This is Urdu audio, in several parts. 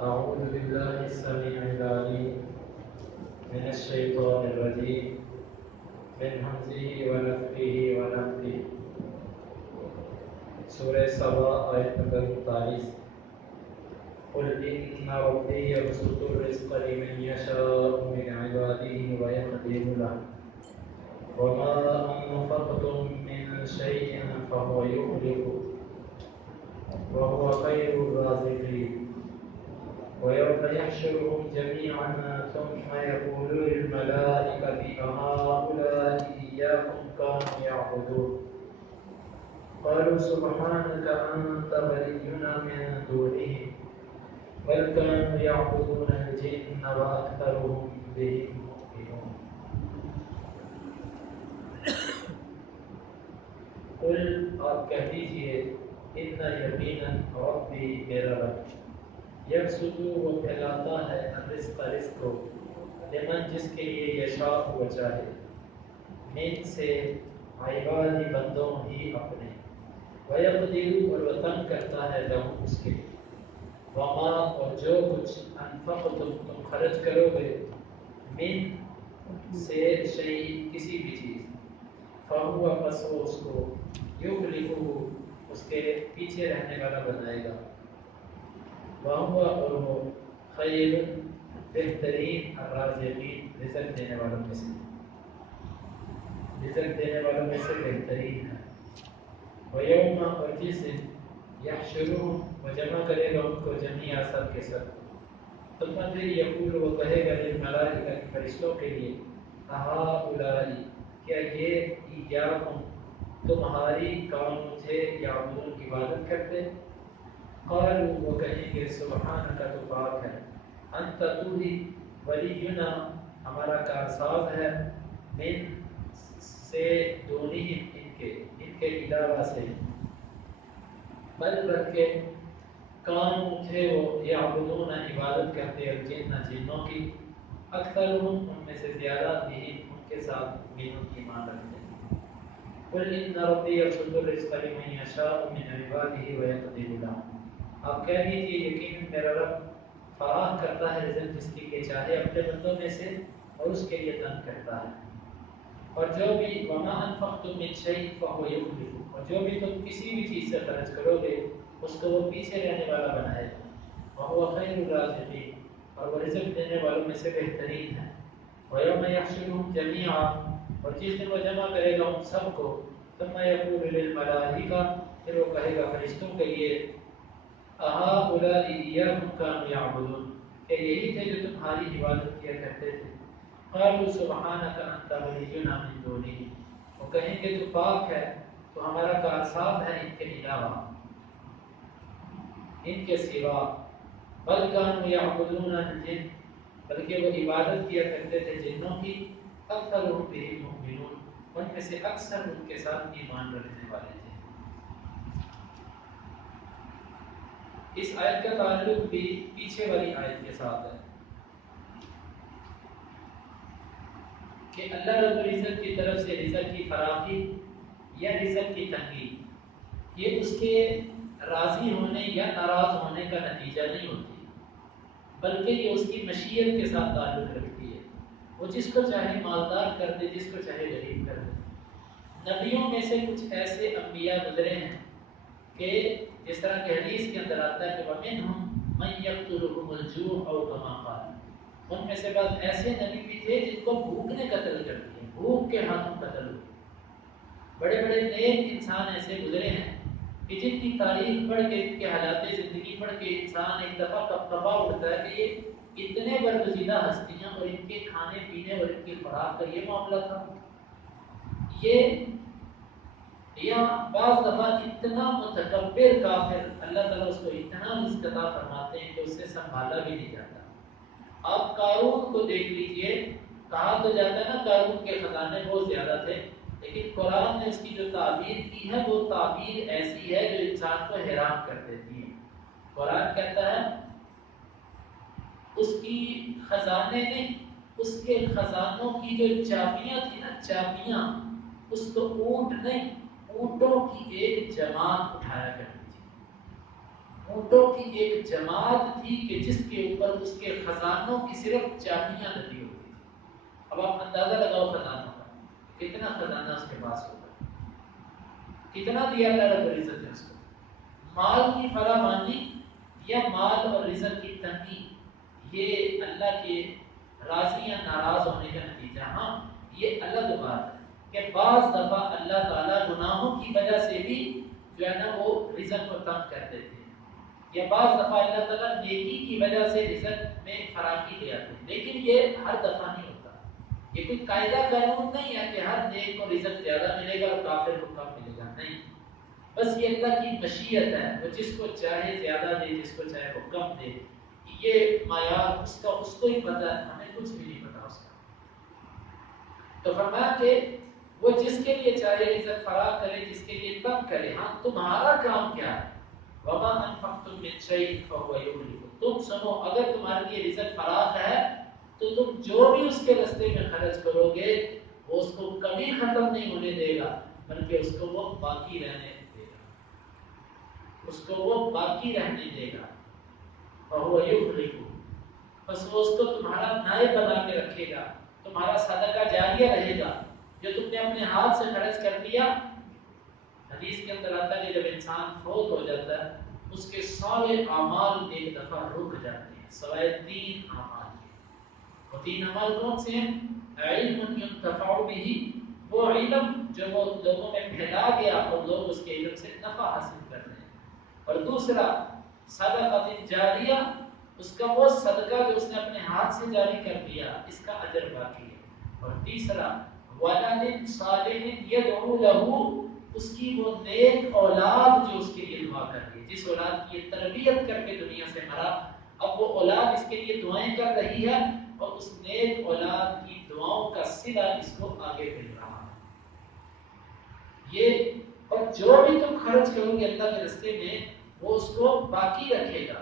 أعوذ بالله السميع العليم من الشيطان الرجيم من همزه ونفخه ونفثه سورہ سبا آیت نمبر 39 قل إن ربي يبسط الرزق لمن يشاء من عباده ويقدر له وما أنفقتم من شيء فهو يخلفه وهو خير الرازقين ويوم يحشرهم جميعا ثم يقول للملائكة أهؤلاء إياكم كانوا يعبدون قالوا سبحانك أنت ولينا من دونهم بل كانوا يعبدون الجن وأكثرهم بهم مؤمنون قل آپ کہہ دیجئے ان یقینا ربی میرا رب یبسط وہ پھیلاتا ہے الرزق رزق کو لمن جس کے لیے یشاء وہ چاہے من سے عبادی بندوں ہی اپنے ویقدر اور وہ تنگ کرتا ہے لہم اس کے لیے وما اور جو کچھ انفقتم تم خرچ کرو گے من سے شیء کسی بھی چیز فہو پس وہ اس کو یخلفہ اس کے پیچھے رہنے والا بنائے گا وہو اور وہ خیر بہترین الرازقین رزق دینے والوں میں سے بہترین ہے ویوم اور جس دن یحشرون وہ جمع کرے گا ان کو جميعا سب کے سب ثم پھر یقول وہ کہے گا للملائکہ فرشتوں کے لیے اہؤلاء کیا یہ ایاکم تمہاری کانوں تھے یعبدون عبادت کرتے قالوا وہ کہیں گے سبحانک تو پاک ہے انت تو ہی ولینا ہمارا کارساز ہے من سے دونہم ان کے علاوہ سے بل بلکہ کانوں تھے وہ یعبدون عبادت کرتے الجن جنوں کی اکثرهم ان میں سے زیادہ بہم ان کے ساتھ مؤمنون ایمان رکھتے ہیں قل ان ربی یبسط الرزق لمن یشاء من عباده ویقدر له آپ کہہ دیجیے یقیناً میرا رب فراخ کرتا ہے رزق جس کے لیے چاہے اپنے بندوں میں سے اور اس کے لیے تنگ کرتا ہے اور جو بھی وما انفقتم من شیء فهو یخلفه اور جو بھی تم کسی بھی چیز سے خرچ کرو گے اس کو وہ پیچھے رہنے والا بنائے گا وهو خیر الرازقین اور وہ رزق دینے والوں میں سے بہترین ہے ویوم یحشرهم جميعا اور جس دن وہ جمع کرے گا ان سب کو ثم یقول للملائکہ پھر وہ کہے گا فرشتوں کے لیے اہؤلاء ایاکم کانوا یعبدون کہ یہی تھے جو تمہاری عبادت کیا کرتے تھے قالوا سبحانک انت ولینا من دونہم وہ کہیں گے تو پاک ہے تو ہمارا کارساز ہے ان کے علاوہ ان کے سوا بل كانوا يعبدون الجن بلکہ وہ عبادت کیا کرتے تھے جنوں کی اکثرهم بهم مؤمنون ان میں سے اکثر ان کے ساتھ ایمان رکھنے والے تھے اس آیت کا تعلق بھی پیچھے والی آیت کے ساتھ ہے کہ اللہ رب العزت کی طرف سے رزق کی فراخی یا رزق کی تنگی یہ اس کے راضی ہونے یا ناراض ہونے کا نتیجہ نہیں ہوتی بلکہ یہ اس کی مشیت کے ساتھ تعلق رکھتی ہے وہ جس کو چاہے مالدار کر دے جس کو چاہے غریب کر دے نبیوں میں سے کچھ ایسے انبیاء گزرے ہیں کہ جس طرح کہ حدیث کے اندر آتا ہے کہ وَمِنْهُمْ مَنْ يَقْتُلُهُمُ الْجُوعُ أَوْ كَمَا قَالَ ان میں سے بعض ایسے نبی بھی تھے جن کو بھوک نے قتل کر دیا بھوک کے ہاتھوں قتل ہوئے بڑے بڑے نیک انسان ایسے گزرے ہیں کہ جن کی تاریخ پڑھ کے ان کے حالات زندگی پڑھ کے انسان ایک دفعہ کپکپا اٹھتا ہے کہ یہ اتنے برگزیدہ ہستیاں اور ان کے کھانے پینے اور ان کی خوراک کا یہ معاملہ تھا یہ یا بعض دفعہ اتنا متکبر کافر اللہ تعالیٰ اس کو اتنا رزق عطا فرماتے ہیں کہ اس سے سنبھالا بھی نہیں جاتا آپ قارون کو دیکھ لیجئے کہا تو جاتا ہے نا قارون کے خزانے بہت زیادہ تھے لیکن قرآن نے اس کی جو تعبیر کی ہے وہ تعبیر ایسی ہے جو انسان کو حیران کر دیتی ہے قرآن کہتا ہے اس کی خزانے نے اس کے خزانوں کی جو چابیاں تھی نا چابیاں اس کو اونٹ نہیں اونٹوں کی ایک جماعت اٹھایا کرتی تھی اونٹوں کی ایک جماعت تھی کہ جس کے اوپر اس کے خزانوں کی صرف چابیاں لگی ہوتی تھی. اب آپ اندازہ لگاؤ خزانوں کا، کتنا خزانہ اس کے پاس ہوگا، کتنا دیا اللہ رب العزت نے اس کو. مال کی فراوانی یا مال اور رزق کی تنگی، یہ اللہ کے راضی یا ناراض ہونے کا نتیجہ. ہاں یہ الگ بات ہے کہ بعض دفعہ اللہ تعالیٰ گناہوں کی وجہ سے بھی جو ہے نا وہ رزق کو تنگ کر دیتے ہیں، یا بعض دفعہ اللہ تعالیٰ نیکی کی وجہ سے رزق میں فراخی لے آتے ہیں. لیکن یہ ہر دفعہ نہیں ہوتا. یہ کوئی قاعدہ قانون نہیں ہے کہ ہر نیک کو رزق زیادہ ملے گا اور کافر کو کم ملے گا. نہیں، بس یہ اللہ کی مشیت ہے، وہ جس کو چاہے زیادہ دے، جس کو چاہے وہ کم دے. یہ معیار اس کا اس کو ہی پتہ ہے، ہمیں کچھ بھی نہیں پتا اس کا. تو فرمایا کہ وہ جس کے لیے چاہے رزق فراخ کرے، جس کے لیے کم کرے. ہاں تمہارا کام کیا ہے؟ وَمَا أَنفَقْتُم مِّن شَيْءٍ فَهُوَ يُخْلِفُهُ. تم سنو، اگر تمہارے لیے رزق فراخ ہے تو تم جو بھی اس کے راستے میں خرچ کرو گے وہ اس کو کبھی ختم نہیں ہونے دے گا، بلکہ اس کو وہ باقی رہنے دے گا، اس کو وہ باقی رہنے دے گا. فَهُوَ يُخْلِفُهُ. بس وہ اس کو تمہارا نائب بنا کے رکھے گا، تمہارا صدقہ جاریہ رہے گا جو تم نے اپنے ہاتھ سے خرچ کر دیا. حدیث کے اندر آتا ہے کہ جب انسان فوت ہو جاتا ہے اس کے سارے اعمال ایک دفعہ رک جاتے ہیں سوائے 3 اعمال کے. وہ 3 اعمال کون سے ہیں؟ علم ينتفع به، وہ علم جو وہ لوگوں میں پھیلا گیا اور لوگ اس کے علم سے نفع حاصل کر رہے ہیں. اور دوسرا صدقہ جاریہ، اس کا وہ صدقہ جو اس نے اپنے ہاتھ سے جاری کر دیا، اس کا اجر باقی ہے. اور تیسرا ولد صالح يدعو له، اس کی وہ نیک اولاد جو اس کے لیے دعا کر رہی ہے. جس اولاد کی تربیت کر کے دنیا سے مرا، اب وہ اولاد اس کے لیے دعائیں کر رہی ہے اور اس نیک اولاد کی دعاؤں کا صلہ اس کو آگے مل رہا ہے. یہ اور جو بھی تم خرچ کرو گے اللہ کے راستے میں وہ اس کو باقی رکھے گا،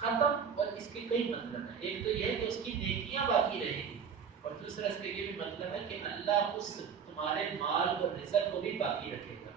ختم. اور اس کے کئی مطلب ہیں. ایک تو یہ ہے کہ اس کی نیکیاں باقی رہیں گی، اور دوسرا اس کے یہ بھی مطلب ہے کہ اللہ اس تمہارے مال اور رزق کو بھی باقی رکھے گا.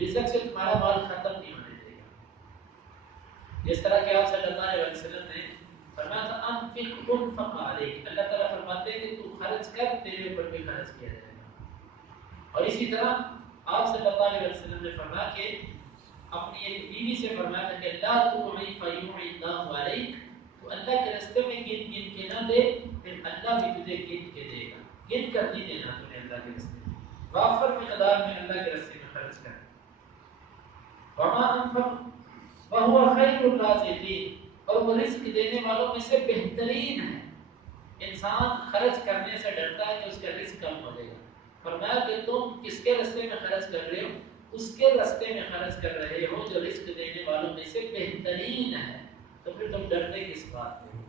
رزق سے تمہارا مال ختم نہیں ہونے دے گا. جس طرح کہ آپ صلی اللہ علیہ وسلم نے فرمایا تھا انفق انفق علیک، اللہ تعالیٰ فرماتے ہیں کہ تو خرچ کر، تیرے اوپر بھی خرچ کیا جائے گا. اور اسی طرح آپ صلی اللہ علیہ وسلم نے فرمایا کہ اپنی ایک بیوی سے فرمایا تھا کہ لا تعی فیعی اللہ علیک، تو اللہ کے راستے میں گن گن کے نہ دے، پھر اللہ بھی تجھے گن کے دے گا. گن کر نہیں دینا تمہیں اللہ کے راستے میں، وافر مقدار میں اللہ کے راستے میں خرچ کر. وما انفق وهو خیر الرازقین، اور وہ رزق دینے والوں میں سے بہترین ہے. انسان خرچ کرنے سے ڈرتا ہے کہ اس کا رزق کم ہو جائے گا. فرمایا کہ تم کس کے راستے میں خرچ کر رہے ہو؟ اس کے راستے میں خرچ کر رہے ہو جو رزق دینے والوں میں سے بہترین ہے. تو پھر تم ڈرتے کس بات پہ ہو؟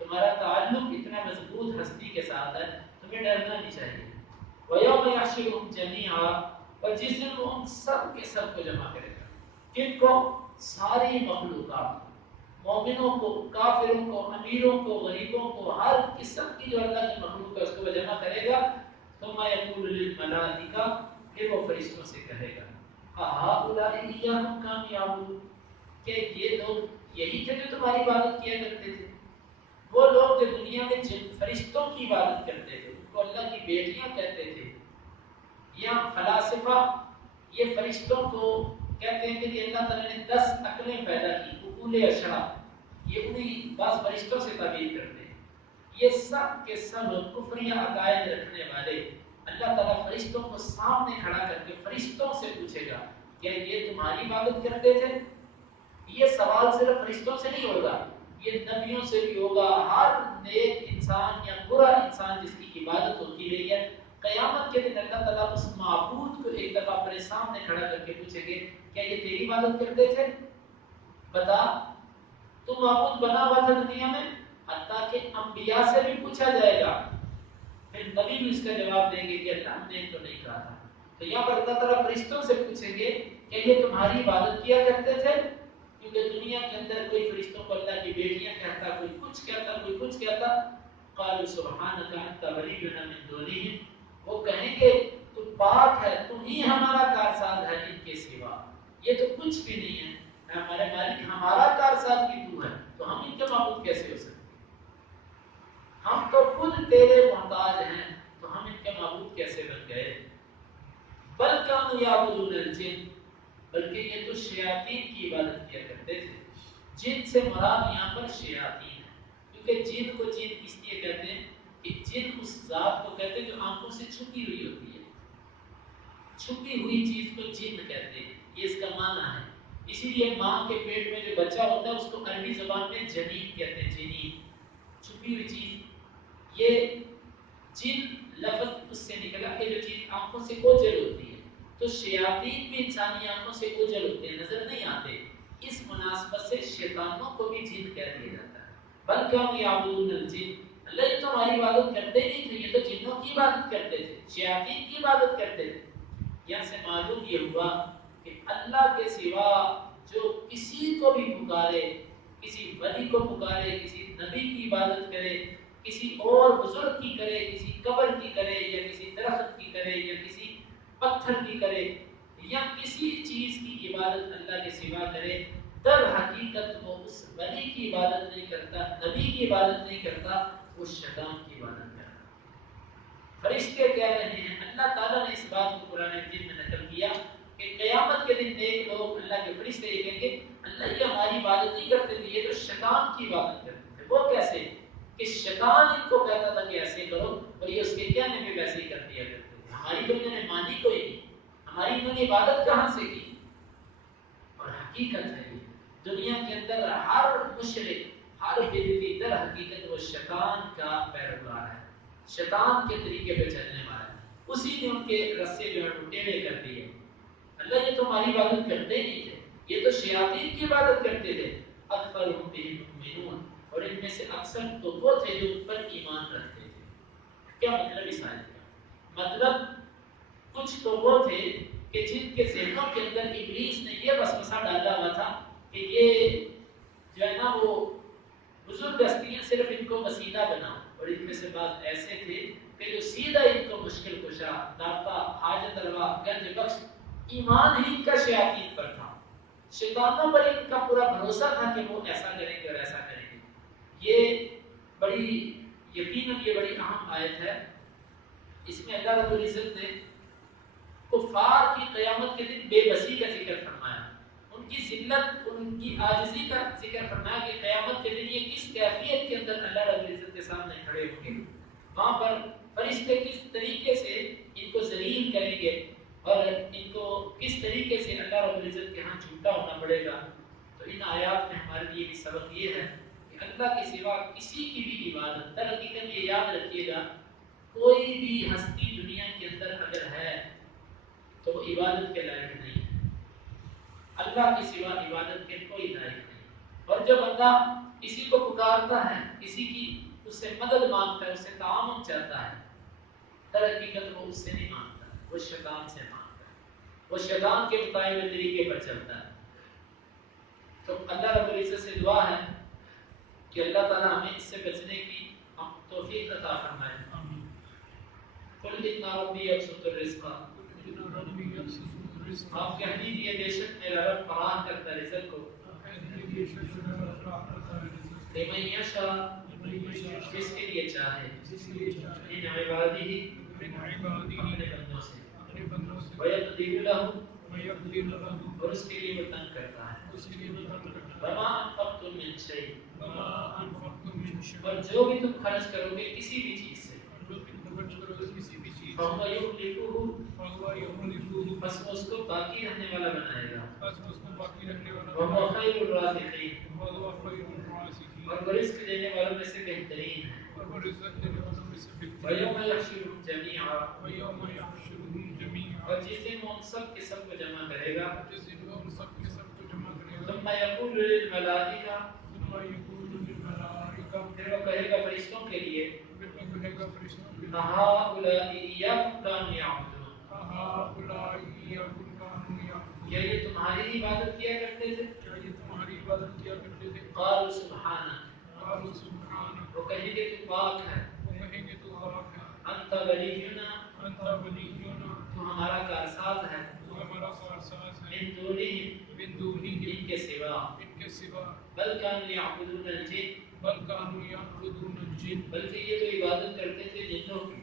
تمہارا تعلق اتنا مضبوط ہستی کے ساتھ ہے، تمہیں ڈرنا نہیں چاہیے. وَيَوْمَ يَحْشُرُهُمْ جَمِيعًا، اور جس دن وہ ان سب کے سب کو جمع کرے گا. کن کو؟ ساری مخلوقات، مومنوں کو، کافروں کو، امیروں کو، غریبوں کو، ہر قسم کی جو اللہ کی مخلوق ہے اس کو وہ جمع کرے گا. ثم يقول للملائکہ، پھر وہ فرشتوں سے کہے گا أَهَؤُلَاءِ إِيَّاكُمْ كَانُوا يَعْبُدُونَ، کہ یہ لوگ یہی تھے جو تمہاری عبادت کیا کرتے تھے. وہ لوگ جو دنیا میں جن فرشتوں کی عبادت کرتے تھے، ان کو اللہ کی بیٹیاں کہتے تھے، یا فلاسفہ یہ فرشتوں کو کہتے ہیں کہ اللہ تعالیٰ نے 10 عقلیں پیدا کی، عقول اشرا، یہ انہیں بعض فرشتوں سے تعبیر کرتے ہیں. یہ سب کے سب کفریہ عقائد رکھنے والے، اللہ تعالیٰ فرشتوں کو سامنے کھڑا کر کے فرشتوں سے پوچھے گا کہ یہ تمہاری عبادت کرتے تھے؟ یہ سوال صرف فرشتوں سے نہیں ہوگا، یہ نبیوں سے بھی ہوگا. ہر نیک انسان یا برا انسان جس کی عبادت ہوتی رہی ہے، قیامت کے دن اللہ تعالیٰ اس معبود کو ایک دفعہ اپنے سامنے کھڑا کر کے پوچھیں گے کیا یہ تیری عبادت کرتے تھے؟ بتا، تو معبود بنا ہوا تھا دنیا میں؟ حتیٰ کہ انبیاء سے بھی پوچھا جائے گا، پھر نبی بھی اس کا جواب دیں گے کہ اللہ ہم نے تو نہیں کہا تھا. تو یہاں پر اللہ تعالیٰ فرشتوں سے پوچھیں گے کہ یہ تمہاری عبادت کیا کرتے تھے؟ کیونکہ دنیا کے اندر کوئی فرشتوں کو اللہ کی بیٹیاں کہتا، کوئی کچھ کہتا، کوئی کچھ کہتا. قالوا سبحانک انت ولینا من دونہم، وہ کہیں گے تو پاک ہے، تو ہی ہمارا کارساز ہے ان کے سوا، یہ تو کچھ بھی نہیں ہے. ہمارے مالک ہمارا کارساز بھی تو ہے، تو ہم ان کے معبود کیسے ہو سکتے؟ ہم تو خود تیرے محتاج ہیں، تو ہم ان کے معبود کیسے بن گئے؟ بل کانوا یعبدون الجن، بلکہ یہ تو شیاطین کی عبادت کیا کرتے تھے۔ جن سے مراد یہاں پر شیاطین ہے، کیونکہ جن کو جن اس لیے کہتے ہیں کہ جن اس ذات کو کہتے ہیں جو آنکھوں سے چھپی ہوئی ہوتی ہے، چھپی ہوئی چیز کو جن کہتے ہیں، یہ اس کا معنی ہے۔ اسی لیے ماں کے پیٹ میں جو بچہ ہوتا ہے اس کو عربی زبان میں جنین کہتے ہیں، جنین، چھپی ہوئی چیز۔ یہ جن لفظ اس سے نکلا کہ جو چیز آنکھوں سے اوجھل ہوتی ہے، تو شیاطین بھی انسانی آنکھوں سے اوجھل ہوتے ہیں، نظر نہیں آتے، اس مناسبت سے شیطانوں کو بھی جن کہہ دیا جاتا ہے۔ بلکہ یعبدون الجن، اللہ یہ تو ہماری عبادت کرتے ہی نہیں تھے، یہ تو جنوں کی عبادت کرتے تھے، شیاطین کی عبادت کرتے تھے۔ یہاں سے معلوم یہ ہوا کہ اللہ کے سوا جو کسی کو بھی پکارے، کسی ولی کو پکارے، کسی نبی کی عبادت کرے، کسی اور بزرگ کی کرے، کسی قبر کی کرے، یا کسی درخت کی کرے، یا کسی پتھر کی کرے، یا کسی چیز کی عبادت اللہ کے سوا کرے، در حقیقت وہ اس ولی کی عبادت نہیں کرتا، نبی کی عبادت نہیں کرتا، وہ شیطان کی عبادت کرتا۔ فرشتے کہہ رہے ہیں، اللہ تعالیٰ نے اس بات کو قرآن مجید میں نقل کیا کہ قیامت کے دن ایک لوگ اللہ کے فرشتے یہ کہیں گے اللہ یہ ہماری عبادت نہیں کرتے تھے، یہ تو شیطان کی عبادت کرتے تھے۔ وہ کیسے؟ کہ شیطان ان کو کہتا تھا کہ ایسے کرو، اور یہ اس کے کہنے میں ویسے ہی کر دیا کرتے تھے۔ ہماری تو انہوں نے مانی کوئی نہیں، ہماری انہوں نے عبادت کہاں سے کی؟ اور حقیقت ہے یہ دنیا کے اندر ہر مشرک، ہر بدعتی در حقیقت وہ شیطان کا پیروکار ہے، شیطان کے طریقے پہ چلنے والا ہے، اسی نے ان کے رسے جو ہے ٹیڑھے کر دیے۔ اللہ یہ تو ہماری عبادت کرتے ہی نہیں تھے، یہ تو شیاطین کی عبادت کرتے تھے۔ اکثرهم بهم مؤمنون، اور ان میں سے اکثر تو وہ تھے جو ان پر ایمان رکھتے تھے۔ کیا مطلب اس آیت کا؟ مطلب کچھ تو وہ تھے کہ جن کے ذہنوں کے اندر ابلیس نے یہ وسوسہ ڈالا ہوا تھا کہ یہ جو ہے نا وہ بزرگ ہستیاں صرف ان کو وسیلہ بناؤ، اور ان میں سے بعض ایسے تھے کہ جو سیدھا ان کو مشکل کشا، داتا، حاجت روا، گنج بخش، ایمان ہی ان کا شیاطین پر تھا، شیطانوں پر ان کا پورا بھروسہ تھا کہ وہ ایسا کریں گے اور ایسا کریں گے۔ یہ بڑی یقیناً یہ بڑی اہم آیت ہے، اس میں اللہ رب العزت نے کفار کی قیامت کے دن بے بسی کا ذکر فرمایا، ان کی ذلت، ان کی عاجزی کا ذکر فرمایا کہ قیامت کے دن یہ کس کیفیت کے اندر اللہ رب العزت کے سامنے کھڑے ہوں گے، وہاں پر فرشتے کس طریقے سے ان کو ذلیل کریں گے، اور ان کو کس طریقے سے اللہ رب العزت کے ہاں جھوٹا ہونا پڑے گا۔ تو ان آیات میں ہمارے لیے بھی سبق یہ ہے کہ اللہ کے سوا کسی کی بھی عبادت، در حقیقت یہ یاد رکھیے گا، کوئی بھی ہستی دنیا کے اندر اگر ہے تو وہ عبادت کے لائق نہیں ہے، اللہ کے سوا عبادت کے کوئی لائق نہیں۔ اور جب بندہ کسی کو پکارتا ہے، کسی کی اس سے مدد مانگتا ہے، اس سے تعاون چاہتا ہے، در حقیقت وہ اس سے نہیں مانگتا، وہ شیطان سے مانگتا ہے، وہ شیطان کے بتائے ہوئے طریقے پر چلتا ہے۔ تو اللہ رب العزت سے دعا ہے کہ اللہ تعالیٰ ہمیں اس سے بچنے کی توفیق عطا فرمائے۔ قل ان ربی یبسط الرزق، آپ کہہ دیجیے بے شک میرا رب فراہم کرتا ہے رزق کو، لمن یشاء، جس کے لیے چاہے، من عبادہ، اپنے بندوں سے، ویقدر لہ، اور اس کے لیے وہ تنگ کرتا ہے، وما انفقتم من شیء، اور جو بھی تم خرچ کرو گے کسی بھی چیز سے، فَهُوَ يُخْلِفُهُ، بس وہ اس کو باقی رہنے والا بنائے گا، وَهُوَ خَيْرُ الرَّازِقِينَ، اور وہ رزق دینے والوں میں سے بہترین ہے، وَيَوْمَ يَحْشُرُهُمْ جَمِيعًا، اور جس دن وہ ان سب کے سب کو جمع کرے گا، ثم يقول للملائکہ، پھر وہ کہے گا فرشتوں کے لیے، أَهَٰؤُلَاءِ إِيَّاكُمْ كَانُوا يَعْبُدُونَ، کیا یہ تمہاری ہی عبادت کیا کرتے تھے؟ قَالُوا سُبْحَانَكَ، وہ کہیں گے تو پاک ہے، أَنْتَ وَلِيُّنَا، تو ہمارا کارساز ہے، من دونہم، ان کے سوا، بل كانوا يعبدون الجن بلکہ یہ تو عبادت کرتے تھے جنوں کی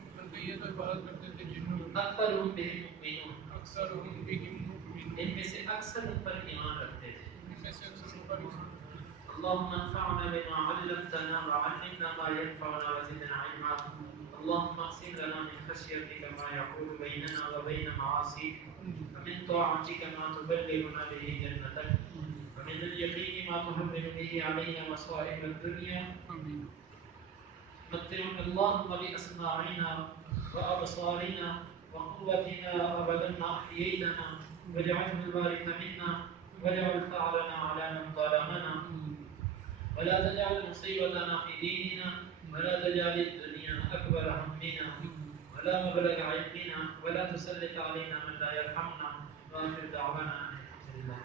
اکثرهم بهم مؤمنون ان میں سے اکثر ان پر ایمان رکھتے تھے اللهم انفعنا بما علمتنا وعلمنا ما ينفعنا وزدنا علما اللهم اقسم لنا من خشيتك ما يحول بيننا وبين معاصيك ومن طاعتك ما تبلغنا به جنتك ومن اليقين ما تهون به علينا مصائب الدنيا متعنا اللهم بأسماعنا وأبصارنا وقوتنا أبدا ما أحييتنا واجعله الوارث منا واجعل ثأرنا على من ظلمنا ولا تجعل مصيبتنا في ديننا ولا تجعل الدنيا أكبر همنا ولا مبلغ علمنا ولا تسلط علينا من لا يرحمنا وآخر دعوانا أن الحمد لله